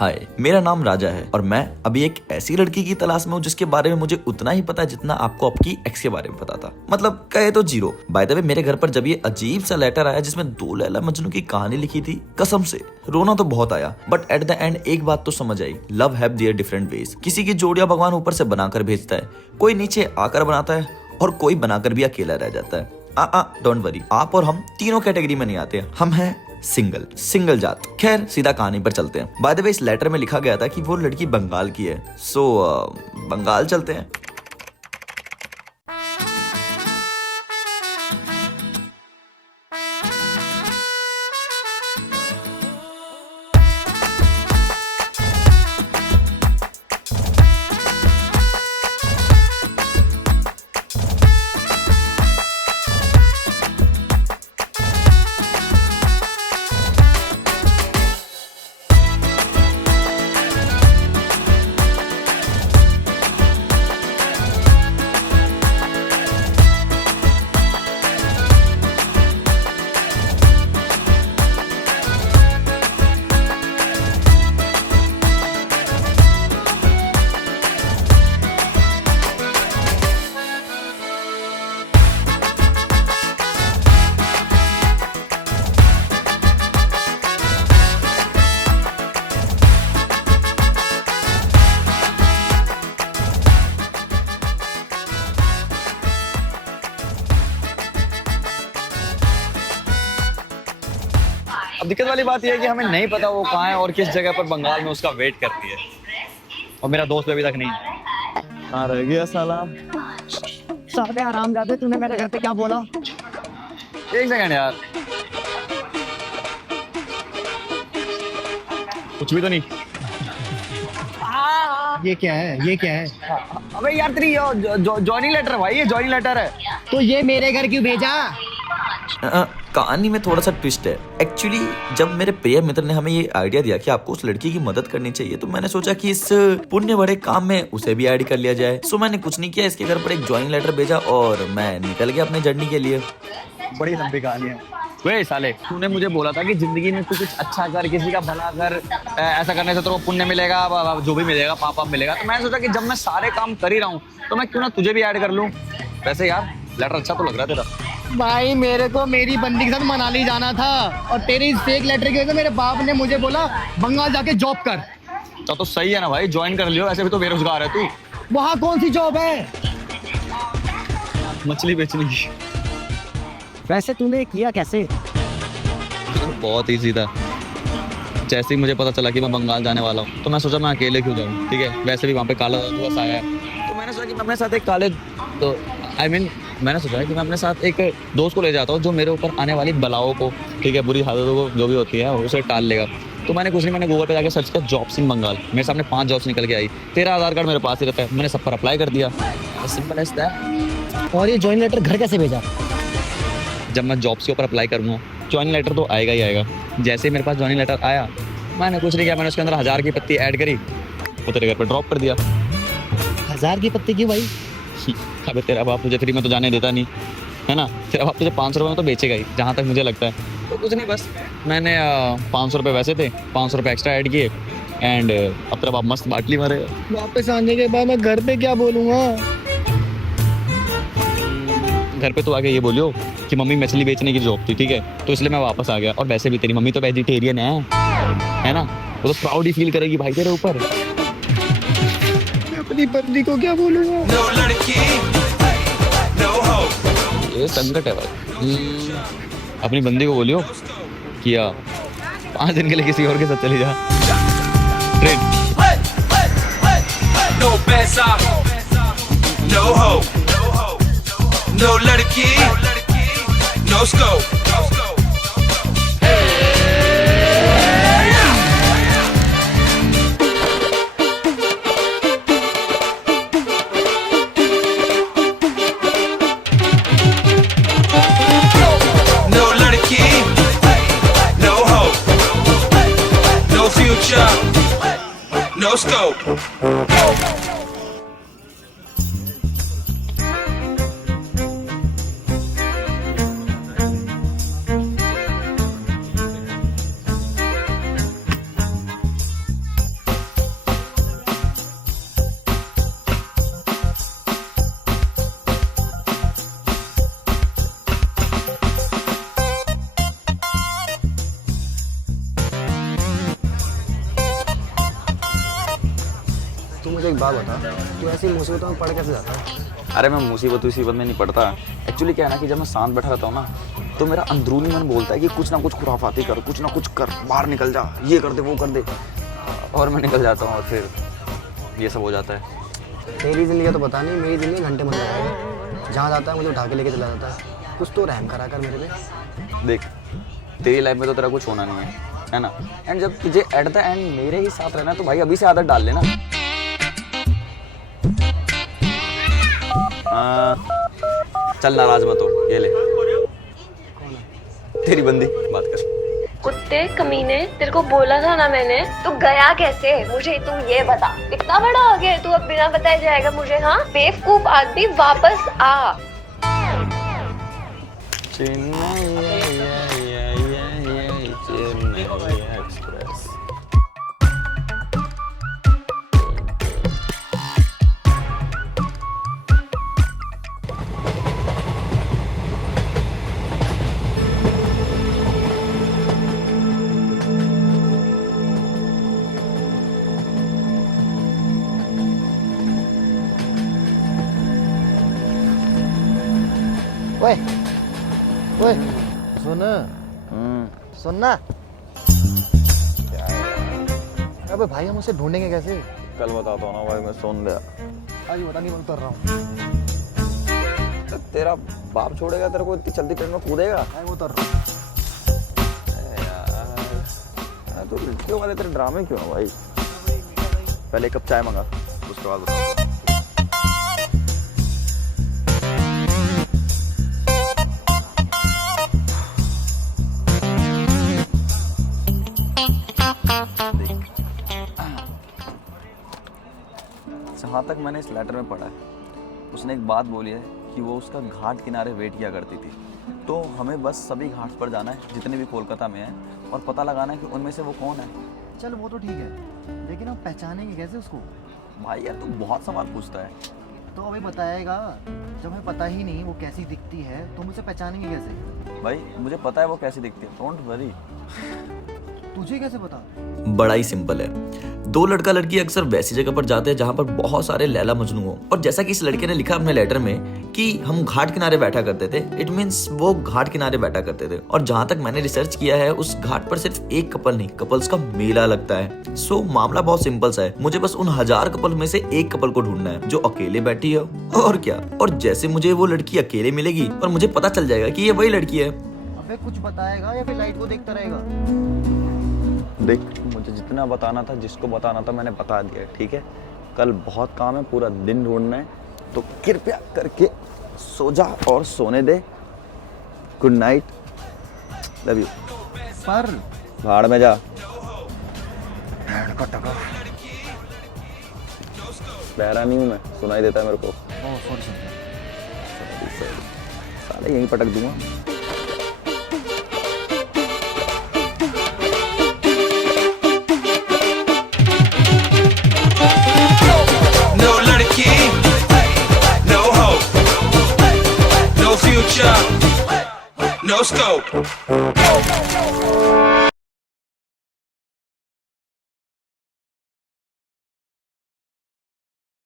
हाय, मेरा नाम राजा है और मैं अभी एक ऐसी लड़की की तलाश में हूँ जिसके बारे में मुझे उतना ही पता है जितना आपको आपकी एक्स के बारे में पता था। मतलब कहे तो जीरो। बाय द वे, मेरे घर पर जब ये अजीब सा लेटर आया जिसमें 2 लैला मजनू की कहानी लिखी थी, कसम से रोना तो बहुत आया, बट एट द एंड एक बात तो समझ आई, love have their different ways. किसी की जोड़ियां भगवान ऊपर से बनाकर भेजता है, कोई नीचे आकर बनाता है और कोई बनाकर भी अकेला रह जाता है। डोंट वरी, आप और हम तीनों कैटेगरी में नहीं आते, हम हैं सिंगल जात। खैर सीधा कहानी पर चलते हैं। बाय द वे, इस लेटर में लिखा गया था कि वो लड़की बंगाल की है। सो बंगाल चलते हैं। अब दिक्कत वाली बात यह है कि हमें नहीं पता वो कहाँ है और किस जगह पर बंगाल में उसका वेट करती है, और मेरा दोस्त अभी तक नहीं कहाँ रह गया साला। साले हरामजादे, तूने मेरे घर पे क्या बोला? एक सेकंड यार, कुछ भी तो नहीं। ये क्या है? ये क्या है? अबे यार तेरी जॉइनिंग लेटर भाई, ये जॉइनिंग लेटर है। तो ये मेरे घर क्यों भेजा? कहानी में थोड़ा सा ट्विस्ट है। एक्चुअली जब मेरे प्रिय मित्र ने हमें ये आइडिया दिया कि आपको उस लड़की की मदद करनी चाहिए, तो मैंने सोचा कि इस पुण्य बड़े काम में उसे भी ऐड कर लिया जाए। सो मैंने कुछ नहीं किया, इसके घर पर एक जॉइनिंग लेटर भेजा और मैं निकल गया अपने जर्नी के लिए। बड़ी लंबी कहानी है। वे साले, तूने मुझे बोला था कि जिंदगी में तू कुछ अच्छा कर, किसी का भला कर, ऐसा करने से तेरे को पुण्य मिलेगा, जो भी मिलेगा पाप मिलेगा। तो मैंने सोचा कि जब मैं सारे काम कर ही रहा हूँ तो मैं क्यों ना तुझे भी ऐड कर लूँ। वैसे यार लेटर अच्छा तो लग रहा तेरा। भाई मेरे को मेरी बंदी के साथ मनाली जाना था और तेरे इस फेक लेटर की वजह से मेरे बाप ने मुझे बोला बंगाल जाके जॉब कर। तो सही है ना भाई, ज्वाइन कर लियो, ऐसे भी तो बेरोजगार है तू। वहाँ कौन सी जॉब है? मछली बेचने की। वैसे तूने किया कैसे? बहुत ईजी था। जैसे ही मुझे पता चला कि मैं बंगाल जाने वाला हूँ तो मैं सोचा मैं अकेले क्यों जाऊँ, ठीक है। वैसे भी वहाँ पे काला दिवस आया है, तो मैंने सोचा कि मैं अपने साथ एक मैंने सोचा कि मैं अपने साथ एक दोस्त को ले जाता हूँ जो मेरे ऊपर आने वाली बलाओं को, ठीक है, बुरी हालतों को जो भी होती है उसे टाल लेगा। तो मैंने कुछ नहीं, मैंने गूगल पे जाके सर्च किया जॉब्स इन बंगाल। मेरे सामने 5 जॉब्स निकल के आई। तेरा आधार कार्ड मेरे पास ही रहता है, मैंने सब पर अप्लाई कर दिया। Simple as that. और ये ज्वाइन लेटर घर कैसे भेजा? जब मैं जॉब्स के ऊपर अप्लाई करूँगा ज्वाइनिंग लेटर तो आएगा ही आएगा। जैसे ही मेरे पास ज्वाइनिंग लेटर आया, मैंने कुछ नहीं किया, मैंने उसके अंदर 1000 की पत्ती ऐड करी, वो तेरे घर पर ड्रॉप कर दिया। 1000 की पत्ती क्यों भाई? अबे तेरा बाप तुझे फ्री में तो जाने देता नहीं है ना। तेरा बाप तुझे 500 रुपये में तो बेचेगा ही, जहाँ तक मुझे लगता है। तो कुछ नहीं, बस मैंने 500 रुपये वैसे थे, 500 रुपये एक्स्ट्रा ऐड किए एंड अब तेरा बाप मस्त बाटली मारे। वापस आने के बाद मैं घर पे क्या बोलूँगा? घर पे तो आके ये बोलियो कि मम्मी मछली बेचने की जॉब थी, ठीक है, तो इसलिए मैं वापस आ गया। और वैसे भी तेरी मम्मी तो वेजिटेरियन है ना, वो तो प्राउड ही फील करेगी भाई तेरे ऊपर। अपनी पत्नी को क्या बोलूँगा? ये संकट है भाई। अपनी बंदी को बोलियो कि 5 दिन के लिए किसी और के साथ चली जा। ट्रेन No पैसा, no hope, no लड़की, no scope. No लड़की, no hope, no future, no scope. एक बात बता, तू ऐसी मुसीबतों में पड़ कैसे जाता है? अरे मैं मुसीबत में नहीं पड़ता। एक्चुअली क्या है ना कि जब मैं शांत बैठा रहता हूँ ना, तो मेरा अंदरूनी मन बोलता है कि कुछ ना कुछ खुराफाती कर, कुछ ना कुछ कर, बाहर निकल जा, ये कर दे वो कर दे, और मैं निकल जाता हूँ और फिर ये सब हो जाता है। तेरी ज़िंदगी का तो पता नहीं, मेरी ज़िंदगी घंटे मन लगाएगा। जहाँ जाता है मुझे उठा के लेके चला जाता है। कुछ तो रहम करा कर मेरे पे। देख, तेरी लाइफ में तो तेरा कुछ होना नहीं है ना। एंड जब तुझे एट द एंड मेरे ही साथ रहना है तो भाई अभी से आदत डाल लेना। चल नाराज मत हो, ये ले तेरी बंदी, बात कर। कुत्ते कमीने, तेरे को बोला था ना मैंने। तू गया कैसे मुझे तू ये बता। इतना बड़ा हो गया तू, अब बिना बताए जाएगा मुझे? हाँ बेवकूफ आदमी, वापस आ। एक्सप्रेस। ओए ओए सुन सुन ना। अबे भाई हम उसे ढूंढेंगे कैसे? कल बताता हूँ ना भाई, मैं सुन लिया। आज बता नहीं, मैं उतर रहा हूँ। तो तेरा बाप छोड़ेगा तेरे को इतनी जल्दी ट्रेन में कूदेगा? मैं उतर रहा हूँ। यार तो लड़कियों वाले तेरे ड्रामे क्यों है भाई? पहले एक कप चाय मंगा, उसके बाद बता। जहाँ तक मैंने इस लेटर में पढ़ा है, उसने एक बात बोली है कि वो उसका घाट किनारे वेट किया करती थी। तो हमें बस सभी घाट पर जाना है जितने भी कोलकाता में हैं, और पता लगाना है कि उनमें से वो कौन है। चल वो तो ठीक है, लेकिन हम पहचानेंगे कैसे उसको? भाई यार तू बहुत सवाल पूछता है। तो अभी बताएगा, जब हमें पता ही नहीं वो कैसी दिखती है तो मुझे पहचानेंगे कैसे? भाई मुझे पता है वो कैसी दिखती है, डोंट वरी। तुझे कैसे पता? बड़ा ही सिंपल है। दो लड़का लड़की अक्सर वैसी जगह पर जाते हैं जहां पर बहुत सारे लैला मजनू हो, और जैसा कि इस लड़के ने लिखा अपने लेटर में कि हम घाट किनारे बैठा करते थे, इट मींस वो घाट किनारे बैठा करते थे। और जहां तक मैंने रिसर्च किया है, उस घाट पर सिर्फ एक कपल नहीं, कपल्स का मेला लगता है। सो मामला बहुत सिंपल सा है, मुझे बस उन 1000 कपल में से एक कपल को ढूंढना है जो अकेले बैठी है, और क्या। और जैसे मुझे वो लड़की अकेले मिलेगी और मुझे पता चल जाएगा कि ये वही लड़की है। अबे कुछ बताएगा या फिर लाइट को देखता रहेगा? देख, मुझे जितना बताना था, जिसको बताना था, मैंने बता दिया, ठीक है। कल बहुत काम है, पूरा दिन ढूंढना है, तो कृपया करके सो जा और सोने दे। Good night, love you. पर भाड़ में जा। बहरा नहीं हूँ मैं, सुनाई देता है मेरे को। साले यहीं पटक दूंगा। No ladki, no hope, no future, no scope.